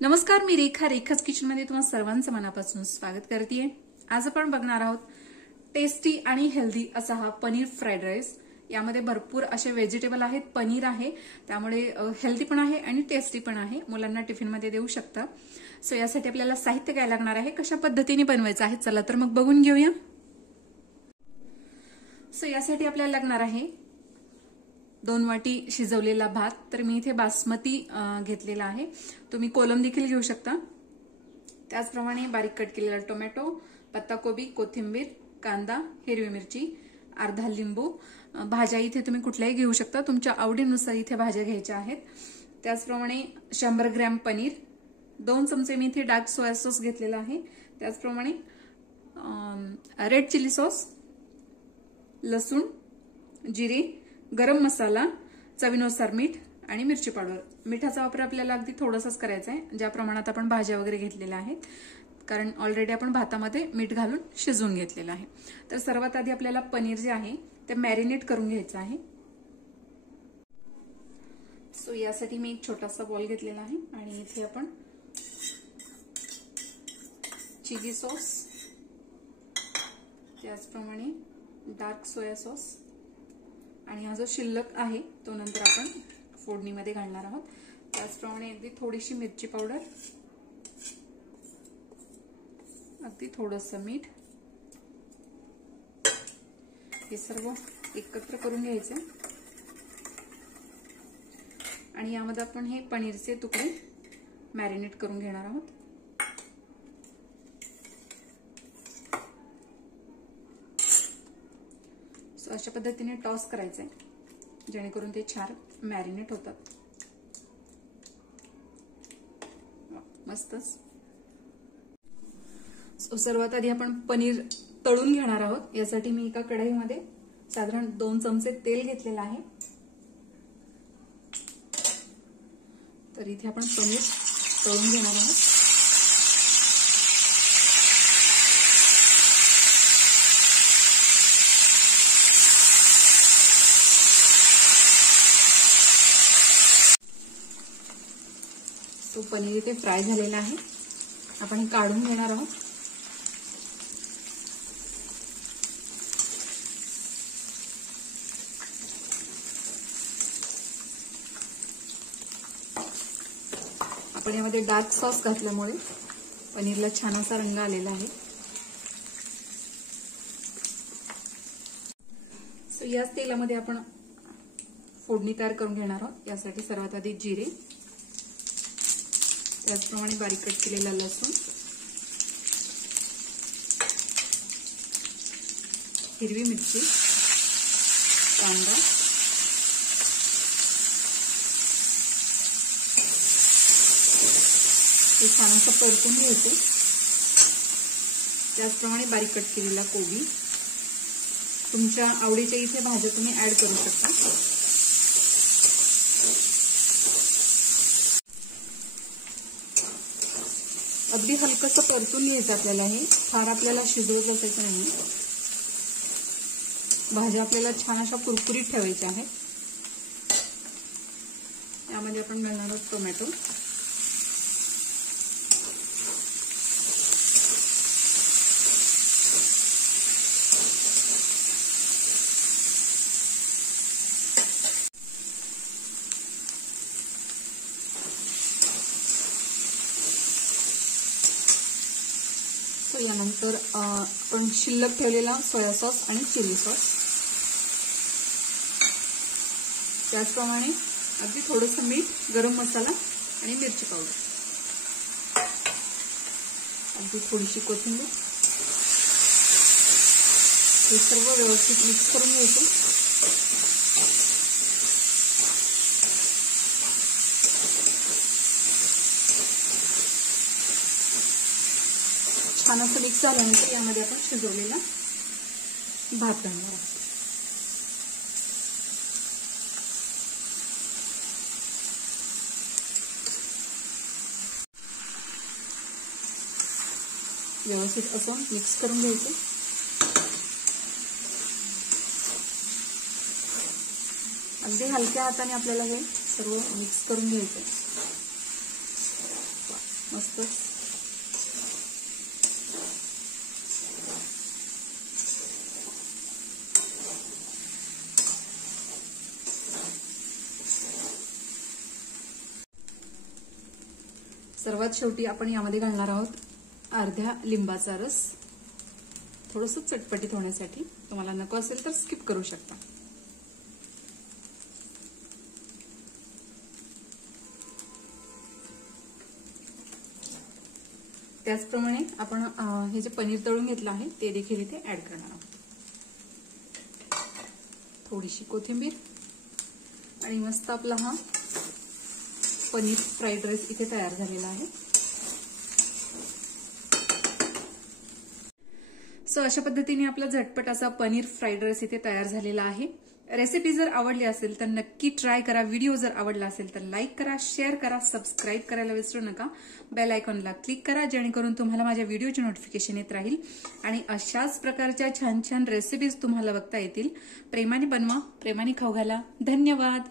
नमस्कार, मी रेखा रेखाच किचन मध्ये तुम्हा सर्वांचं मनापासून स्वागत करते। आज आपण बघणार आहोत टेस्टी आणि हेल्दी असा हा पनीर फ्राईड राईस। यामध्ये भरपूर असे व्हेजिटेबल आहेत, पनीर आहे, त्यामुळे हेल्दी पण आहे आणि टेस्टी पण आहे। मुलांना टिफिन मध्ये देऊ शकता। सो यासाठी आपल्याला साहित्य काय लागणार आहे, कशा पद्धतीने बनवायचं आहे, चला तर मग बघून घेऊया। सो यासाठी आपल्याला लागणार आहे 2 वाटी शिजवलेला भात। तर मी इथे बासमती घेतलेला आहे, तुम्ही कोलम देखील घेऊ शकता। त्याचप्रमाणे बारीक कट केलेला टोमॅटो, पत्ताकोबी, कोथिंबीर, कांदा, हिरवी मिरची, अर्धा लिंबू। भाज्या इथे तुम्ही कुठल्याही घेऊ शकता, तुमच्या आवडीनुसार इथे भाज्या घ्यायच्या आहेत। त्याचप्रमाणे 100 ग्रॅम पनीर, 2 चमचे मी इथे डार्क सोया सॉस घेतलेला आहे। त्याचप्रमाणे रेड चिली सॉस, लसूण, जिरे, गरम मसाला, चवीनुसार मीठ आणि मिरची पावडर। मिठाचा वापर आपल्याला अगदी थोडासाच करायचा आहे, ज्या प्रमाणात आपण भाज्या वगैरे घेतलेल्या आहेत, कारण ऑलरेडी आपण भातामध्ये मीठ घालून शिजवून घेतलेलं आहे। तर सर्वात आधी आपल्याला पनीर जे आहे ते मॅरिनेट करून घ्यायचं आहे। सो यासाठी मी एक छोटासा बॉल घेतलेला आहे आणि इथे आपण चिली सॉस, त्याचप्रमाणे डार्क सोया सॉस आणि हा जो शिल्लक आहे तो नंतर आपण फोडणीमध्ये घालणार आहोत। त्याचप्रमाणे अगदी थोडीशी मिरची पावडर, अगदी थोडंसं मीठ, हे सर्व एकत्र करून घ्यायचे आणि यामध्ये आपण हे पनीरचे तुकडे मॅरिनेट करून घेणार आहोत। सो अशा पद्धतीने टॉस करायचंय, जेणेकरून ते छान मॅरिनेट होतात। मस्तच। सो सर्वात आधी आपण पनीर तळून घेणार आहोत। यासाठी मी एका कढईमध्ये साधारण 2 चमचे तेल घेतलेलं आहे। तर इथे आपण पनीर तळून घेणार आहोत। तो पनीर इथे फ्राय झालेला आहे, आपण हे काढून घेणार आहोत। आपण यामध्ये डार्क सॉस घातल्यामुळे पनीरला छान असा रंग आलेला आहे। सो याच तेलामध्ये आपण फोडणी तयार करून घेणार आहोत। यासाठी सर्वात आधी जिरे, त्याचप्रमाणे बारीक कट केलेला लसूण, हिरवी मिरची, कांदा, हे छान असं परतून घ्यायचं। त्याचप्रमाणे बारीक कट केलेला कोबी, तुमच्या आवडीच्या इथे भाज्या तुम्ही ऍड करू शकता। अगदी हलकसं परतून घ्यायचं आपल्याला, हे फार आपल्याला शिजवत बसायचं नाही। भाज्या आपल्याला छान अशा कुरकुरीत ठेवायच्या आहेत। यामध्ये आपण घालणार आहोत टोमॅटो, यानंतर आपण शिल्लक ठेवलेला सोया सॉस आणि चिली सॉस, त्याचप्रमाणे अगदी थोडंसं मीठ, गरम मसाला आणि मिरची पावडर, अगदी थोडीशी कोथिंबीर, हे सर्व व्यवस्थित मिक्स करून घ्यायचं। छान असं मिक्स झाल्यानंतर यामध्ये आपण शिजवलेला भात घालणार आहोत। व्यवस्थित असं मिक्स करून घ्यायचं। अगदी हलक्या हाताने आपल्याला हे सर्व मिक्स करून घ्यायचं। मस्त सर्वात शेवटी आपण यामध्ये घालणार आहोत अर्ध्या लिंबाचा रस, थोडंसं चटपटीत होण्यासाठी. तुम्हाला नको असेल तर स्किप करू शकता. त्याचप्रमाणे आपण हे जे पनीर तळून घेतलं आहे ते देखील इथे ऍड करणार आहोत. थोडीशी कोथिंबीर आणि मस्त आपला हा पनीर फ्राईड राईस इथे तयार झालेला आहे. सो अशा पद्धतीने आपला झटपट असा पनीर फ्राईड राईस इथे तयार झालेला आहे. रेसिपी जर आवडली असेल तर नक्की ट्राय करा. व्हिडिओ जर आवडला असेल तर लाईक करा, शेअर करा, सबस्क्राईब करायला विसरू नका. बेल आयकॉनला क्लिक करा जेणेकरून तुम्हाला माझ्या व्हिडिओची नोटिफिकेशन येत राहील आणि अशाच प्रकारच्या छान छान रेसिपीज तुम्हाला बघता येतील. प्रेमाने बनवा, प्रेमाने खाऊ घाला. धन्यवाद.